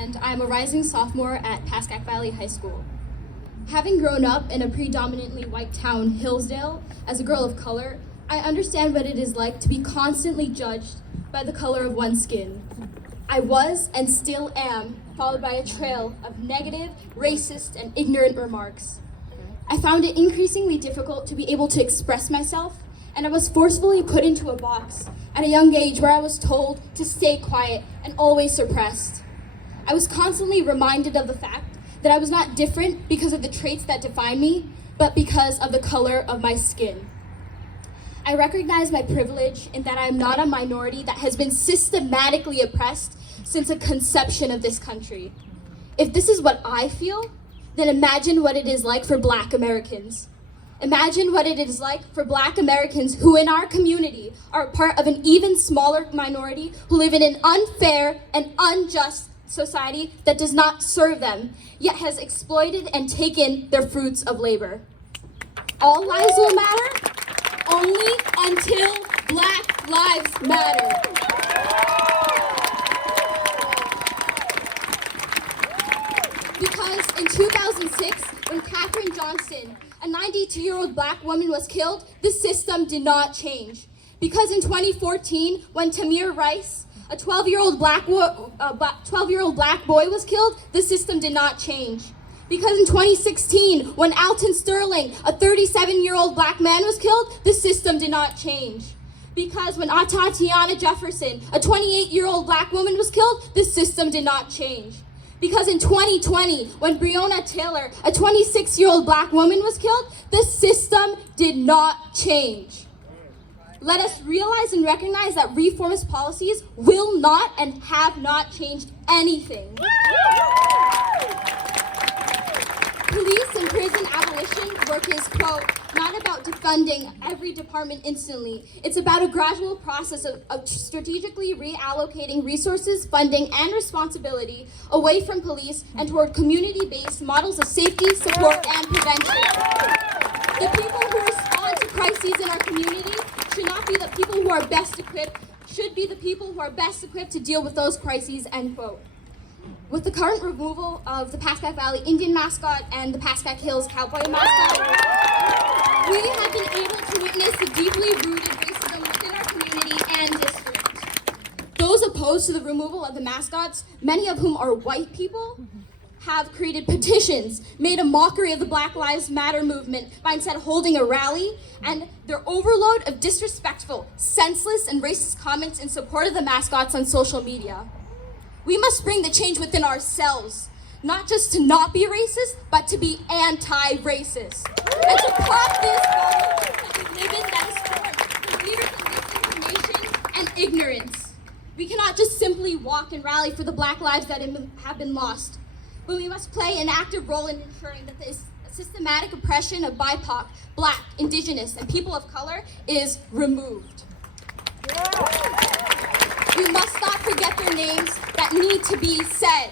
and I'm a rising sophomore at Pascack Valley High School. Having grown up in a predominantly white town, Hillsdale, as a girl of color, I understand what it is like to be constantly judged by the color of one's skin. I was, and still am, followed by a trail of negative, racist, and ignorant remarks. I found it increasingly difficult to be able to express myself, and I was forcefully put into a box at a young age where I was told to stay quiet and always suppressed. I was constantly reminded of the fact that I was not different because of the traits that define me, but because of the color of my skin. I recognize my privilege in that I am not a minority that has been systematically oppressed since the conception of this country. If this is what I feel, then imagine what it is like for Black Americans. Imagine what it is like for Black Americans who in our community are part of an even smaller minority who live in an unfair and unjust society that does not serve them, yet has exploited and taken their fruits of labor. All lives will matter only until Black lives matter. Because in 2006, when Katherine Johnson, a 92-year-old Black woman, was killed, the system did not change. Because in 2014, when Tamir Rice, a 12-year-old Black boy, was killed, the system did not change. Because in 2016, when Alton Sterling, a 37-year-old Black man, was killed, the system did not change. Because when Tatiana Jefferson, a 28-year-old Black woman, was killed, the system did not change. Because in 2020, when Breonna Taylor, a 26-year-old Black woman, was killed, the system did not change. Let us realize and recognize that reformist policies will not and have not changed anything. Police and prison abolition work is, quote, not about defunding every department instantly. It's about a gradual process of strategically reallocating resources, funding, and responsibility away from police and toward community-based models of safety, support, and prevention. The people who respond to crises in our community should not be the people who are best equipped, should be the people who are best equipped to deal with those crises, end quote. With the current removal of the Pascack Valley Indian mascot and the Pascack Hills Cowboy mascot, we have been able to witness the deeply rooted racism within our community and district. Those opposed to the removal of the mascots, many of whom are white people, have created petitions, made a mockery of the Black Lives Matter movement by instead holding a rally, and their overload of disrespectful, senseless, and racist comments in support of the mascots on social media. We must bring the change within ourselves, not just to not be racist, but to be anti-racist. And to pop this bubble that we live in that is formed from years of misinformation and ignorance. We cannot just simply walk and rally for the Black lives that have been lost, but we must play an active role in ensuring that this systematic oppression of BIPOC, Black, Indigenous, and people of color is removed. We must not forget their names that need to be said.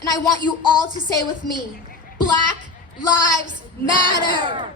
And I want you all to say with me, Black Lives Matter.